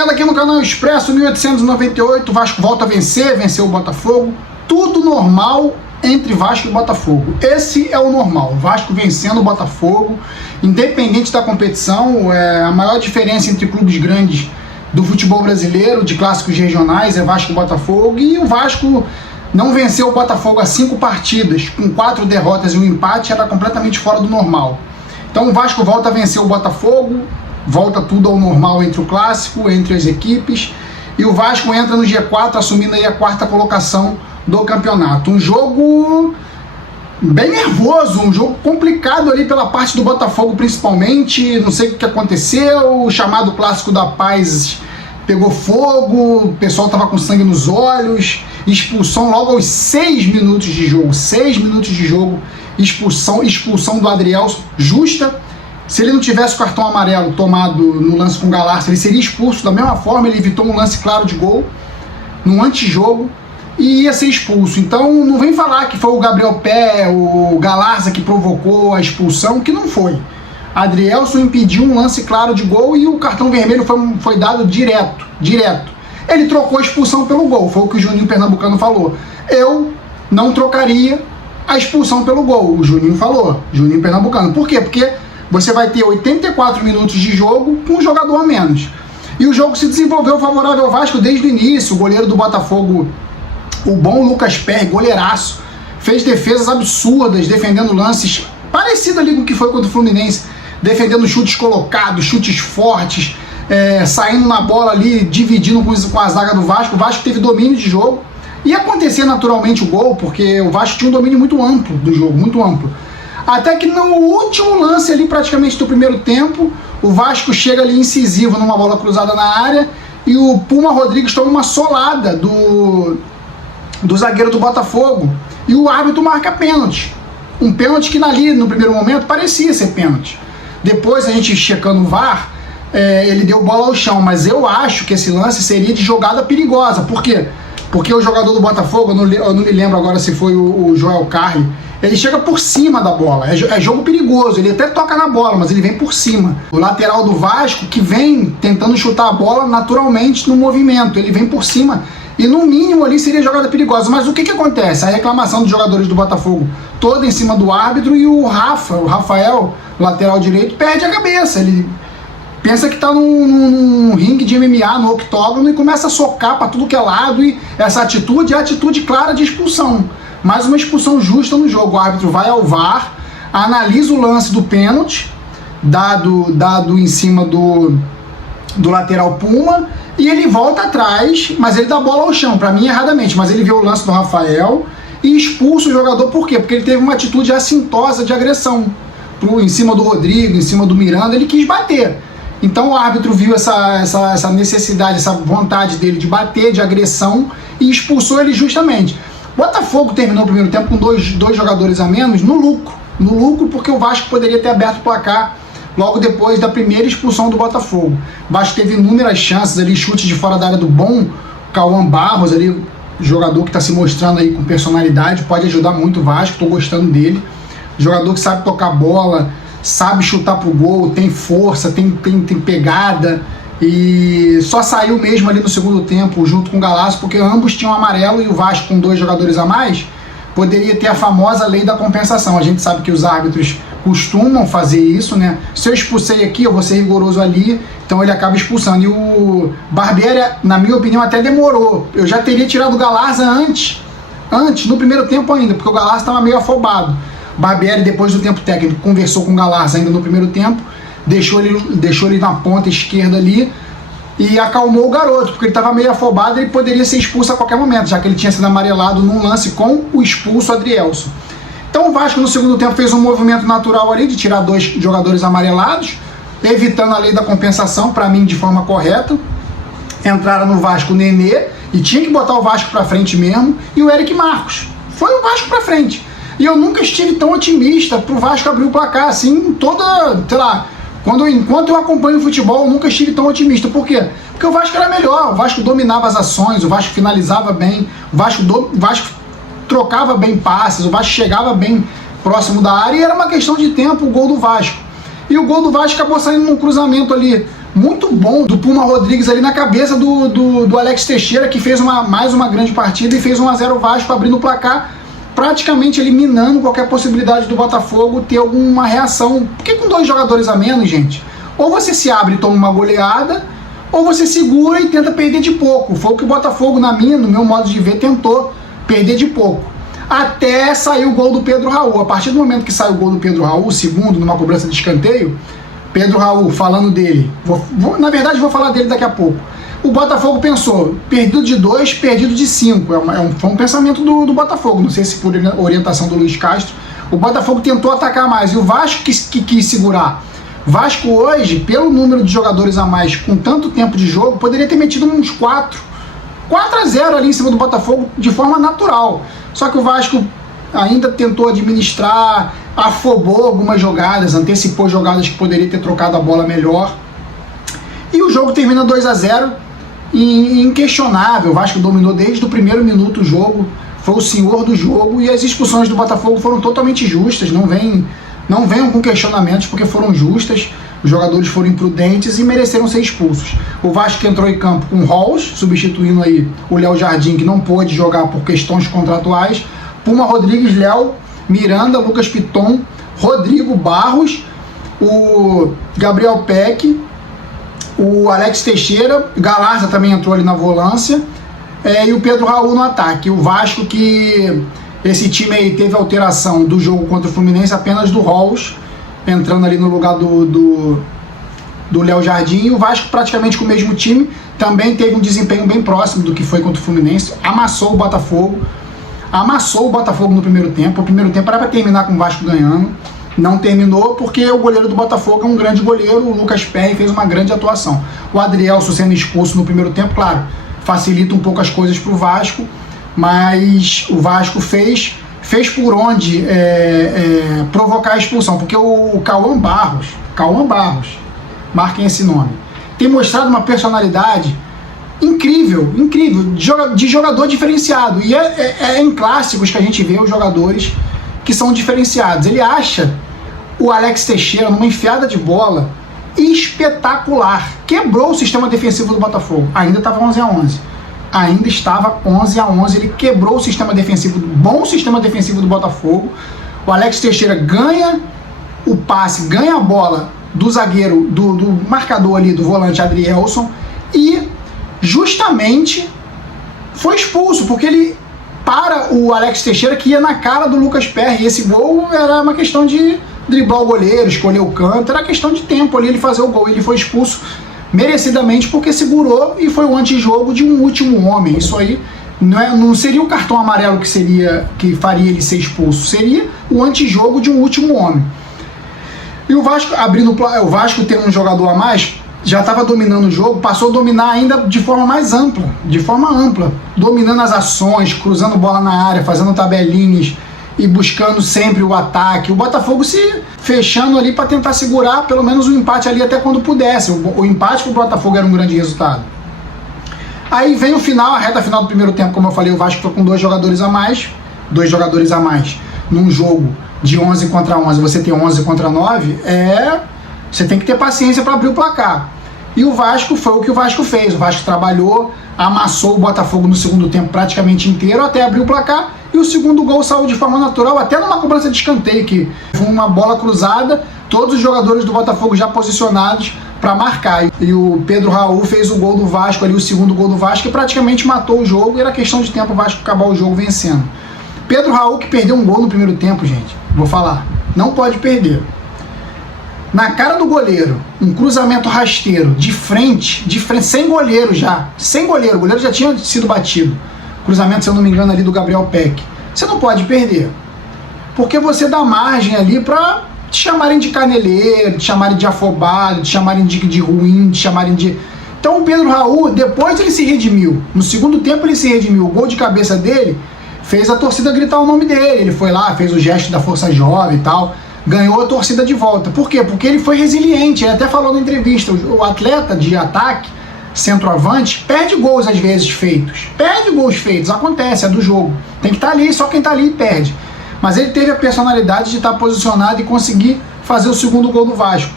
ligado aqui no canal Expresso 1898, o Vasco volta a vencer, venceu o Botafogo, tudo normal entre Vasco e Botafogo. Esse é o normal, Vasco vencendo o Botafogo, independente da competição. A maior diferença entre clubes grandes do futebol brasileiro, de clássicos regionais, é Vasco e Botafogo, e o Vasco não venceu o Botafogo há 5 partidas, com 4 derrotas e um empate, era completamente fora do normal. Então o Vasco volta a vencer o Botafogo, volta tudo ao normal entre o clássico, entre as equipes, e o Vasco entra no G4 assumindo aí a 4ª colocação do campeonato. Um jogo bem nervoso, um jogo complicado ali pela parte do Botafogo principalmente, não sei o que aconteceu, o chamado Clássico da Paz pegou fogo, o pessoal estava com sangue nos olhos, expulsão logo aos 6 minutos de jogo, 6 minutos de jogo, expulsão do Adrielson, justa. Se ele não tivesse o cartão amarelo tomado no lance com o Galarza, ele seria expulso da mesma forma, ele evitou um lance claro de gol, num antijogo, e ia ser expulso. Então não vem falar que foi o Gabriel Pé, o Galarza que provocou a expulsão, que não foi. Adrielson impediu um lance claro de gol e o cartão vermelho foi dado direto. Ele trocou a expulsão pelo gol, foi o que o Juninho Pernambucano falou. Eu não trocaria a expulsão pelo gol, o Juninho falou, Juninho Pernambucano. Por quê? Porque você vai ter 84 minutos de jogo com um jogador a menos. E o jogo se desenvolveu favorável ao Vasco desde o início. O goleiro do Botafogo, o bom Lucas Perry, goleiraço, fez defesas absurdas, defendendo lances parecidos ali com o que foi contra o Fluminense, defendendo chutes colocados, chutes fortes, saindo na bola ali, dividindo com a zaga do Vasco. O Vasco teve domínio de jogo. Ia acontecer naturalmente o gol, porque o Vasco tinha um domínio muito amplo do jogo, muito amplo. Até que no último lance ali, praticamente do primeiro tempo, o Vasco chega ali incisivo numa bola cruzada na área e o Puma Rodrigues toma uma solada do zagueiro do Botafogo e o árbitro marca pênalti. Um pênalti que ali no primeiro momento parecia ser pênalti. Depois a gente checando o VAR, ele deu bola ao chão, mas eu acho que esse lance seria de jogada perigosa. Por quê? Porque o jogador do Botafogo, eu não me lembro agora se foi o Joel Carli, ele chega por cima da bola, é jogo perigoso, ele até toca na bola, mas ele vem por cima. O lateral do Vasco, que vem tentando chutar a bola naturalmente no movimento, ele vem por cima, e no mínimo ali seria jogada perigosa. Mas o que acontece? A reclamação dos jogadores do Botafogo toda em cima do árbitro, e o Rafael, lateral direito, perde a cabeça, ele pensa que está num ringue de MMA, no octógono, e começa a socar para tudo que é lado, e essa atitude é a atitude clara de expulsão. Mais uma expulsão justa no jogo. O árbitro vai ao VAR, analisa o lance do pênalti, dado em cima do lateral Puma, e ele volta atrás, mas ele dá bola ao chão, para mim erradamente, mas ele vê o lance do Rafael e expulsa o jogador. Por quê? Porque ele teve uma atitude assintosa de agressão em cima do Rodrigo, em cima do Miranda, ele quis bater. Então o árbitro viu essa necessidade, essa vontade dele de bater, de agressão, e expulsou ele justamente. O Botafogo terminou o primeiro tempo com dois jogadores a menos no lucro, porque o Vasco poderia ter aberto o placar logo depois da primeira expulsão do Botafogo. O Vasco teve inúmeras chances ali, chutes de fora da área do bom Cauã Barros, ali, jogador que está se mostrando aí com personalidade, pode ajudar muito o Vasco, estou gostando dele. Jogador que sabe tocar bola, sabe chutar pro gol, tem força, tem pegada, e só saiu mesmo ali no segundo tempo junto com o Galarza, porque ambos tinham amarelo, e o Vasco, com 2 jogadores a mais, poderia ter a famosa lei da compensação. A gente sabe que os árbitros costumam fazer isso, né? Se eu expulsei aqui, eu vou ser rigoroso ali, então ele acaba expulsando. E o Barbieri, na minha opinião, até demorou. Eu já teria tirado o Galarza antes, no primeiro tempo ainda, porque o Galarza estava meio afobado. Barbieri, depois do tempo técnico, conversou com o Galarza ainda no primeiro tempo, deixou ele na ponta esquerda ali e acalmou o garoto, porque ele estava meio afobado e ele poderia ser expulso a qualquer momento, já que ele tinha sido amarelado num lance com o expulso Adrielson. Então o Vasco no segundo tempo fez um movimento natural ali de tirar 2 jogadores amarelados, evitando a lei da compensação, para mim de forma correta. Entraram no Vasco o Nenê, e tinha que botar o Vasco para frente mesmo, e o Eric Marcos. Foi o Vasco para frente. E eu nunca estive tão otimista pro Vasco abrir o placar, assim, enquanto eu acompanho o futebol, eu nunca estive tão otimista. Por quê? Porque o Vasco era melhor, o Vasco dominava as ações, o Vasco finalizava bem, o Vasco trocava bem passes, o Vasco chegava bem próximo da área, e era uma questão de tempo o gol do Vasco. E o gol do Vasco acabou saindo num cruzamento ali muito bom do Puma Rodrigues ali na cabeça do Alex Teixeira, que fez mais uma grande partida e fez 1-0 Vasco, abrindo o placar, praticamente eliminando qualquer possibilidade do Botafogo ter alguma reação. Porque com 2 jogadores a menos, gente, ou você se abre e toma uma goleada, ou você segura e tenta perder de pouco. Foi o que o Botafogo, no meu modo de ver, tentou perder de pouco. Até sair o gol do Pedro Raul. A partir do momento que sai o gol do Pedro Raul, o segundo, numa cobrança de escanteio, Pedro Raul, falando dele, na verdade vou falar dele daqui a pouco. O Botafogo pensou, perdido de 2, perdido de 5. Foi um pensamento do Botafogo, não sei se por orientação do Luiz Castro. O Botafogo tentou atacar mais e o Vasco que quis segurar. Vasco hoje, pelo número de jogadores a mais, com tanto tempo de jogo, poderia ter metido uns 4-0 ali em cima do Botafogo de forma natural. Só que o Vasco ainda tentou administrar, afobou algumas jogadas, antecipou jogadas que poderia ter trocado a bola melhor. E o jogo termina 2-0, inquestionável. O Vasco dominou desde o primeiro minuto o jogo, foi o senhor do jogo, e as expulsões do Botafogo foram totalmente justas. Não venham com questionamentos, porque foram justas. Os jogadores foram imprudentes e mereceram ser expulsos. O Vasco entrou em campo com Halls, substituindo aí o Léo Jardim, que não pôde jogar por questões contratuais. Puma Rodrigues, Léo, Miranda, Lucas Piton, Rodrigo Barros, o Gabriel Peck, o Alex Teixeira, Galarza também entrou ali na volância, e o Pedro Raul no ataque. O Vasco, que esse time aí teve alteração do jogo contra o Fluminense apenas do Halls, entrando ali no lugar do Léo Jardim, e o Vasco praticamente com o mesmo time, também teve um desempenho bem próximo do que foi contra o Fluminense, amassou o Botafogo no primeiro tempo. O primeiro tempo era para terminar com o Vasco ganhando, não terminou porque o goleiro do Botafogo é um grande goleiro, o Lucas Perry fez uma grande atuação. O Adrielson sendo expulso no primeiro tempo, claro, facilita um pouco as coisas para o Vasco, mas o Vasco fez por onde provocar a expulsão, porque o Cauã Barros, marquem esse nome, tem mostrado uma personalidade incrível, de jogador diferenciado, e é em clássicos que a gente vê os jogadores que são diferenciados. Ele acha o Alex Teixeira numa enfiada de bola espetacular, quebrou o sistema defensivo do Botafogo, ainda estava 11-11, ele quebrou o sistema defensivo, bom sistema defensivo do Botafogo. O Alex Teixeira ganha o passe, ganha a bola do zagueiro, do marcador ali, do volante Adrielson, e justamente foi expulso, porque ele para o Alex Teixeira, que ia na cara do Lucas Perry, e esse gol era uma questão de driblar o goleiro, escolher o canto, era questão de tempo ali ele fazer o gol. Ele foi expulso merecidamente porque segurou e foi o antijogo de um último homem. Isso aí não seria o cartão amarelo que faria ele ser expulso, seria o antijogo de um último homem. E o Vasco o Vasco tendo um jogador a mais, já estava dominando o jogo, passou a dominar ainda de forma ampla, dominando as ações, cruzando bola na área, fazendo tabelinhas e buscando sempre o ataque. O Botafogo se fechando ali para tentar segurar pelo menos o empate ali até quando pudesse. O empate para o Botafogo era um grande resultado. Aí vem o final, a reta final do primeiro tempo, como eu falei, o Vasco foi com 2 jogadores a mais, num jogo de 11 contra 11, você tem 11 contra 9, você tem que ter paciência para abrir o placar. E o Vasco foi o que o Vasco fez. O Vasco trabalhou, amassou o Botafogo no segundo tempo praticamente inteiro até abrir o placar. E o segundo gol saiu de forma natural, até numa cobrança de escanteio, que foi uma bola cruzada, todos os jogadores do Botafogo já posicionados para marcar. E o Pedro Raul fez o gol do Vasco ali, o segundo gol do Vasco, que praticamente matou o jogo, e era questão de tempo o Vasco acabar o jogo vencendo. Pedro Raul, que perdeu um gol no primeiro tempo, gente, vou falar, não pode perder. Na cara do goleiro, um cruzamento rasteiro, de frente, sem goleiro, o goleiro já tinha sido batido. Cruzamento, se eu não me engano, ali do Gabriel Peck. Você não pode perder, porque você dá margem ali para te chamarem de caneleiro, te chamarem de afobado, te chamarem de ruim, te chamarem de... Então o Pedro Raul, depois ele se redimiu, no segundo tempo ele se redimiu, o gol de cabeça dele fez a torcida gritar o nome dele, ele foi lá, fez o gesto da força jovem e tal, ganhou a torcida de volta. Por quê? Porque ele foi resiliente. Ele até falou na entrevista, o atleta de ataque, centroavante, perde gols às vezes feitos. Acontece, é do jogo. Tem que estar ali, só quem está ali perde. Mas ele teve a personalidade de estar posicionado e conseguir fazer o segundo gol do Vasco.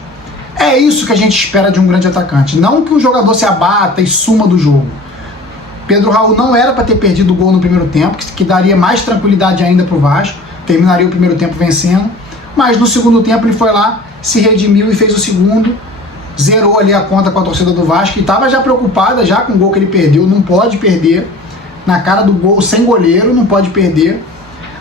É isso que a gente espera de um grande atacante. Não que o jogador se abata e suma do jogo. Pedro Raul não era para ter perdido o gol no primeiro tempo, que daria mais tranquilidade ainda para o Vasco. Terminaria o primeiro tempo vencendo. Mas no segundo tempo ele foi lá, se redimiu e fez o segundo. Zerou ali a conta com a torcida do Vasco, que estava já preocupada já com o gol que ele perdeu. Não pode perder. Na cara do gol, sem goleiro, não pode perder.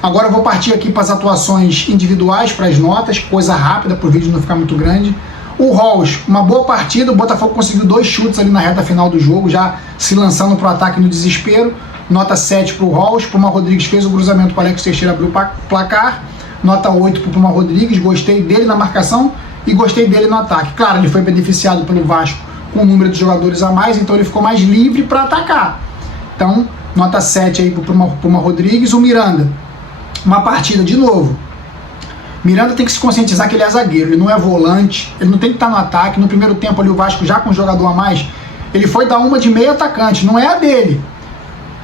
Agora eu vou partir aqui para as atuações individuais, para as notas, coisa rápida para o vídeo não ficar muito grande. O Rolls, uma boa partida, o Botafogo conseguiu 2 chutes ali na reta final do jogo, já se lançando para o ataque no desespero. Nota 7 para o Rolls, Puma Rodrigues fez o cruzamento para o Alex Teixeira abrir o placar. Nota 8 para o Puma Rodrigues, gostei dele na marcação e gostei dele no ataque. Claro, ele foi beneficiado pelo Vasco com o número de jogadores a mais, então ele ficou mais livre para atacar. Então, nota 7 aí para o Puma Rodrigues. O Miranda, uma partida de novo. Miranda tem que se conscientizar que ele é zagueiro, ele não é volante, ele não tem que estar no ataque. No primeiro tempo ali o Vasco já com um jogador a mais, ele foi dar uma de meio atacante, não é a dele.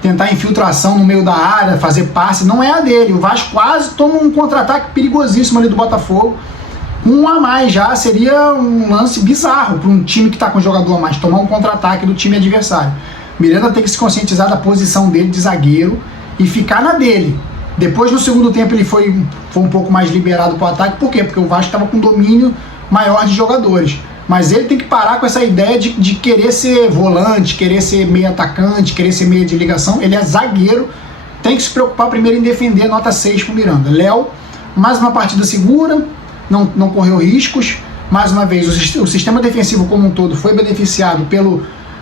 Tentar infiltração no meio da área, fazer passe, não é a dele. O Vasco quase toma um contra-ataque perigosíssimo ali do Botafogo. Um a mais já seria um lance bizarro para um time que está com um jogador a mais, tomar um contra-ataque do time adversário. Miranda tem que se conscientizar da posição dele de zagueiro e ficar na dele. Depois, no segundo tempo, ele foi um pouco mais liberado para o ataque. Por quê? Porque o Vasco estava com domínio maior de jogadores. Mas ele tem que parar com essa ideia de querer ser volante, querer ser meio atacante, querer ser meio de ligação. Ele é zagueiro, tem que se preocupar primeiro em defender. Nota 6 para o Miranda. Léo, mais uma partida segura, não correu riscos. Mais uma vez, o sistema defensivo como um todo foi beneficiado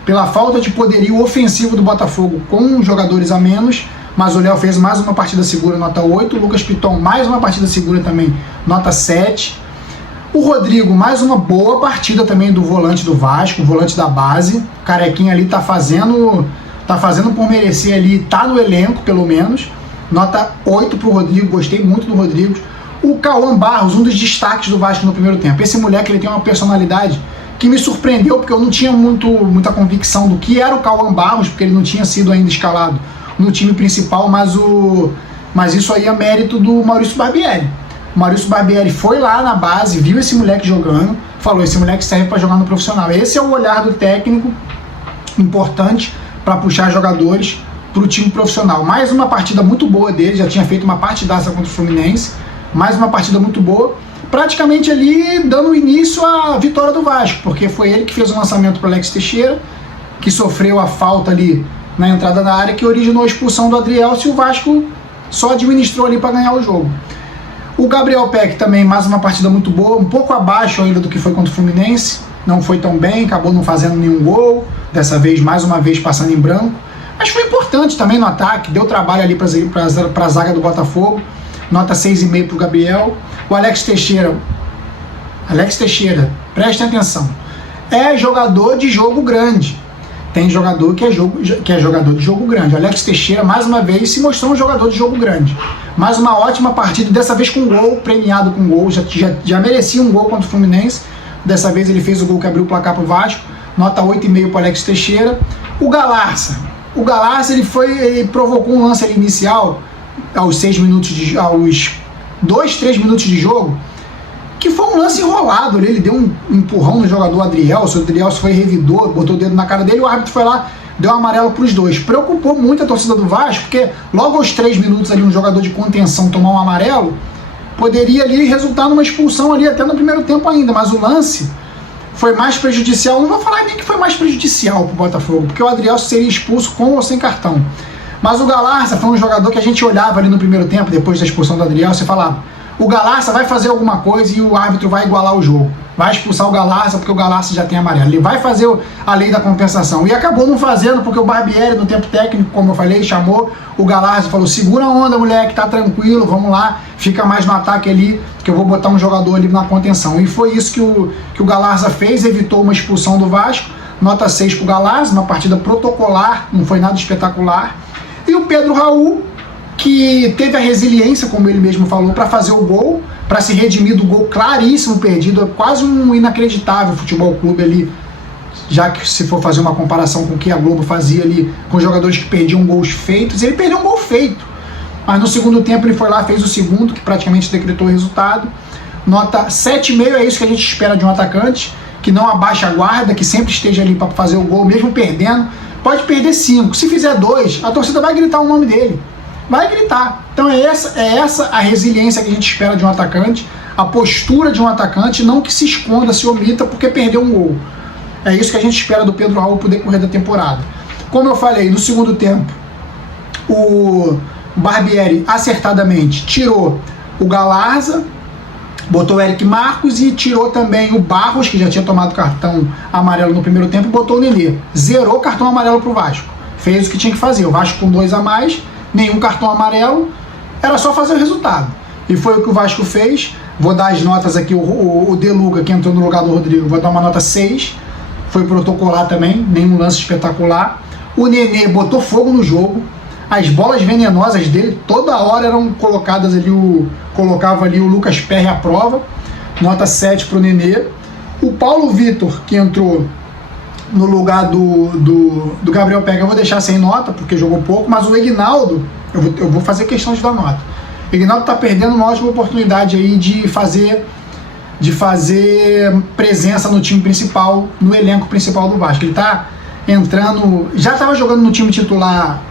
pela falta de poderio ofensivo do Botafogo com jogadores a menos. Mas o Léo fez mais uma partida segura, nota 8. O Lucas Piton, mais uma partida segura também, nota 7. O Rodrigo, mais uma boa partida também do volante do Vasco, volante da base. O Carequinha ali tá fazendo por merecer ali, tá no elenco pelo menos. Nota 8 pro Rodrigo, gostei muito do Rodrigo. O Cauã Barros, um dos destaques do Vasco no primeiro tempo. Esse moleque, ele tem uma personalidade que me surpreendeu, porque eu não tinha muita convicção do que era o Cauã Barros, porque ele não tinha sido ainda escalado no time principal, mas isso aí é mérito do Maurício Barbieri. O Maurício Barbieri foi lá na base, viu esse moleque jogando, falou, esse moleque serve para jogar no profissional. Esse é o olhar do técnico importante para puxar jogadores para o time profissional. Mais uma partida muito boa dele, já tinha feito uma partidaça contra o Fluminense, mais uma partida muito boa, praticamente ali dando início à vitória do Vasco, porque foi ele que fez o lançamento para o Alex Teixeira, que sofreu a falta ali na entrada da área, que originou a expulsão do Adriel, se o Vasco só administrou ali para ganhar o jogo. O Gabriel Peck também, mais uma partida muito boa, um pouco abaixo ainda do que foi contra o Fluminense, não foi tão bem, acabou não fazendo nenhum gol, dessa vez, mais uma vez, passando em branco, mas foi importante também no ataque, deu trabalho ali para a zaga do Botafogo, nota 6,5 para o Gabriel. O Alex Teixeira, prestem atenção, é jogador de jogo grande. Tem jogador que é jogador de jogo grande. O Alex Teixeira, mais uma vez, se mostrou um jogador de jogo grande. Mais uma ótima partida, dessa vez com gol, premiado com gol. Já merecia um gol contra o Fluminense. Dessa vez ele fez o gol que abriu o placar para o Vasco. Nota 8,5 para o Alex Teixeira. O Galarça, ele provocou um lance ali inicial, aos 2, 3 minutos de jogo, que foi um lance enrolado, ele deu um empurrão no jogador Adrielson, o Adrielson foi revidor, botou o dedo na cara dele, o árbitro foi lá, deu um amarelo para os dois. Preocupou muito a torcida do Vasco, porque logo aos 3 minutos ali um jogador de contenção tomar um amarelo, poderia ali resultar numa expulsão ali até no primeiro tempo ainda, mas o lance foi mais prejudicial, não vou falar nem que foi mais prejudicial para o Botafogo, porque o Adrielson seria expulso com ou sem cartão. Mas o Galarça foi um jogador que a gente olhava ali no primeiro tempo, depois da expulsão do Adrielson, e falava, o Galarça vai fazer alguma coisa e o árbitro vai igualar o jogo. Vai expulsar o Galarça porque o Galarça já tem amarelo. Ele vai fazer a lei da compensação. E acabou não fazendo porque o Barbieri, no tempo técnico, como eu falei, chamou o Galarça e falou, segura a onda, moleque, tá tranquilo, vamos lá, fica mais no ataque ali, que eu vou botar um jogador ali na contenção. E foi isso que o Galarça fez, evitou uma expulsão do Vasco. Nota 6 pro Galarça, uma partida protocolar, não foi nada espetacular. E o Pedro Raul, que teve a resiliência, como ele mesmo falou, para fazer o gol, para se redimir do gol claríssimo perdido, quase um inacreditável Futebol Clube ali, já que se for fazer uma comparação com o que a Globo fazia ali, com jogadores que perdiam gols feitos, ele perdeu um gol feito, mas no segundo tempo ele foi lá, fez o segundo, que praticamente decretou o resultado. nota 7,5, é isso que a gente espera de um atacante, que não abaixa a guarda, que sempre esteja ali para fazer o gol, mesmo perdendo. Pode perder 5, se fizer 2, a torcida vai gritar o nome dele, vai gritar. Então é essa a resiliência que a gente espera de um atacante, a postura de um atacante, não que se esconda, se omita porque perdeu um gol. É isso que a gente espera do Pedro Raul poder correr da temporada. Como eu falei, no segundo tempo, o Barbieri acertadamente tirou o Galarza, botou o Eric Marcos e tirou também o Barros, que já tinha tomado cartão amarelo no primeiro tempo, e botou o Nenê. Zerou cartão amarelo pro Vasco. Fez o que tinha que fazer. O Vasco com 2 a mais, nenhum cartão amarelo, era só fazer o resultado. E foi o que o Vasco fez. Vou dar as notas aqui, o De Luca, que entrou no lugar do Rodrigo, vou dar uma nota 6. Foi protocolar também, nenhum lance espetacular. O Nenê botou fogo no jogo. As bolas venenosas dele toda hora eram colocadas ali, colocava ali o Lucas Perry à prova. Nota 7 para o Nenê. O Paulo Vitor, que entrou no lugar do Gabriel Pega, eu vou deixar sem nota, porque jogou pouco, mas o Ignaldo, eu vou fazer questão de dar nota. O Ignaldo está perdendo uma ótima oportunidade aí de fazer presença no time principal, no elenco principal do Vasco. Ele está entrando, já estava jogando no time titular,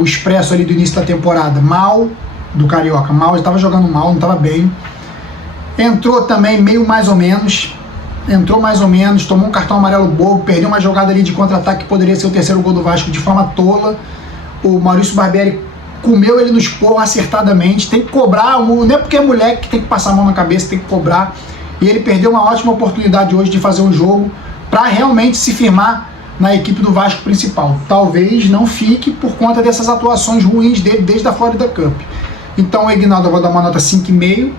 o Expresso ali do início da temporada, mal, do Carioca, mal, ele estava jogando mal, não estava bem. Entrou também meio mais ou menos, tomou um cartão amarelo bobo, perdeu uma jogada ali de contra-ataque que poderia ser o terceiro gol do Vasco de forma tola. O Maurício Barbieri comeu ele no esporro acertadamente, tem que cobrar, não é porque é moleque que tem que passar a mão na cabeça, tem que cobrar, e ele perdeu uma ótima oportunidade hoje de fazer um jogo para realmente se firmar na equipe do Vasco principal. Talvez não fique por conta dessas atuações ruins dele desde a Florida Cup. Então o Ignaldo eu vou dar uma nota 5,5.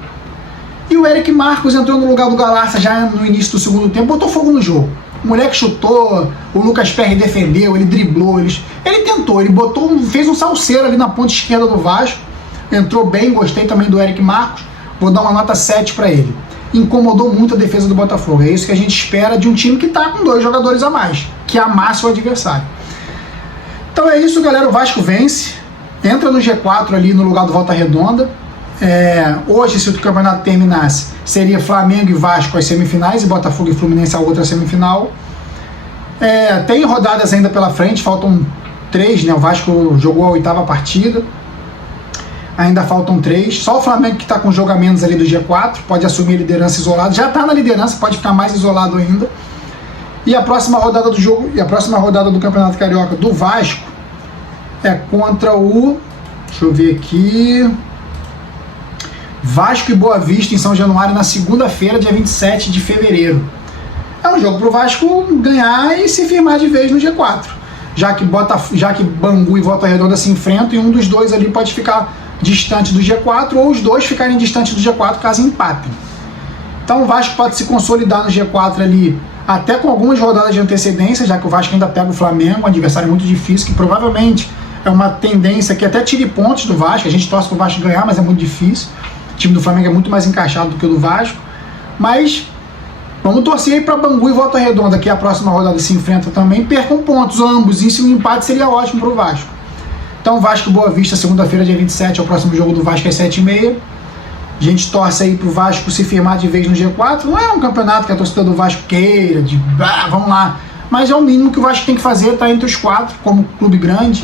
E o Eric Marcos entrou no lugar do Galarza já no início do segundo tempo, botou fogo no jogo. O moleque chutou, o Lucas Perry defendeu, ele driblou, ele tentou, ele fez um salseiro ali na ponta esquerda do Vasco, entrou bem, gostei também do Eric Marcos, vou dar uma nota 7 para ele. Incomodou muito a defesa do Botafogo, é isso que a gente espera de um time que está com 2 jogadores a mais, que amassa o adversário. Então é isso, galera, o Vasco vence, entra no G4 ali no lugar do Volta Redonda. Hoje, se o campeonato terminasse, seria Flamengo e Vasco as semifinais e Botafogo e Fluminense a outra semifinal. Tem rodadas ainda pela frente, faltam 3, né? O Vasco jogou a 8ª partida, ainda faltam 3, só o Flamengo que está com jogo a menos ali do G4 pode assumir a liderança isolado, já está na liderança, pode ficar mais isolado ainda. E a próxima rodada do jogo, e a próxima rodada do Campeonato Carioca do Vasco é contra o, deixa eu ver aqui, Vasco e Boa Vista em São Januário na segunda-feira, dia 27 de fevereiro. É um jogo para o Vasco ganhar e se firmar de vez no G4, já que Bangu e Volta Redonda se enfrentam e um dos dois ali pode ficar distante do G4 ou os dois ficarem distantes do G4 caso empatem. Então o Vasco pode se consolidar no G4 ali até com algumas rodadas de antecedência, já que o Vasco ainda pega o Flamengo, um adversário muito difícil, que provavelmente é uma tendência que até tire pontos do Vasco. A gente torce para o Vasco ganhar, mas é muito difícil. O time do Flamengo é muito mais encaixado do que o do Vasco. Mas vamos torcer aí para Bangu e Volta Redonda, que a próxima rodada se enfrenta também, percam pontos ambos, e se um empate seria ótimo para o Vasco. Então Vasco Boa Vista, segunda-feira, dia 27, é o próximo jogo do Vasco às 7h30. A gente torce aí pro Vasco se firmar de vez no G4. Não é um campeonato que a torcida do Vasco queira, vamos lá. Mas é o mínimo que o Vasco tem que fazer, tá entre os 4, como clube grande,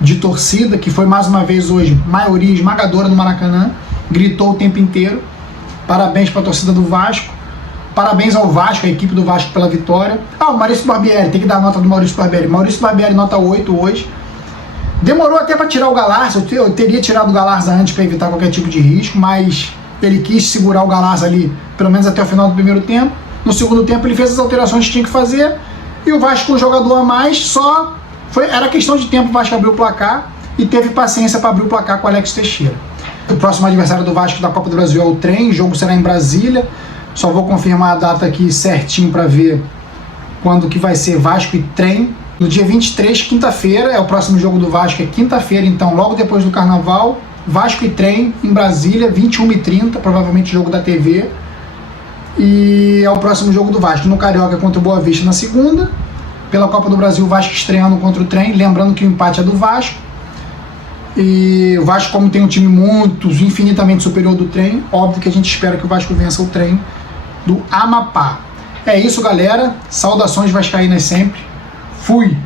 de torcida, que foi mais uma vez hoje, maioria esmagadora no Maracanã, gritou o tempo inteiro. Parabéns para a torcida do Vasco. Parabéns ao Vasco, a equipe do Vasco pela vitória. O Maurício Barbieri, tem que dar nota do Maurício Barbieri. Maurício Barbieri, nota 8 hoje. Demorou até para tirar o Galarza, eu teria tirado o Galarza antes para evitar qualquer tipo de risco, mas ele quis segurar o Galarza ali, pelo menos até o final do primeiro tempo. No segundo tempo ele fez as alterações que tinha que fazer, e o Vasco com um jogador a mais, era questão de tempo o Vasco abrir o placar, e teve paciência para abrir o placar com o Alex Teixeira. O próximo adversário do Vasco da Copa do Brasil é o Trem, o jogo será em Brasília, só vou confirmar a data aqui certinho para ver quando que vai ser Vasco e Trem. No dia 23, quinta-feira, é o próximo jogo do Vasco, é quinta-feira, então logo depois do Carnaval, Vasco e Trem em Brasília, 21h30, provavelmente jogo da TV, e é o próximo jogo do Vasco. No Carioca contra o Boa Vista na segunda, pela Copa do Brasil, o Vasco estreando contra o Trem, lembrando que o empate é do Vasco, E o Vasco, como tem um time infinitamente superior do Trem, óbvio que a gente espera que o Vasco vença o Trem do Amapá. É isso, galera. Saudações vascaínas sempre. Fui!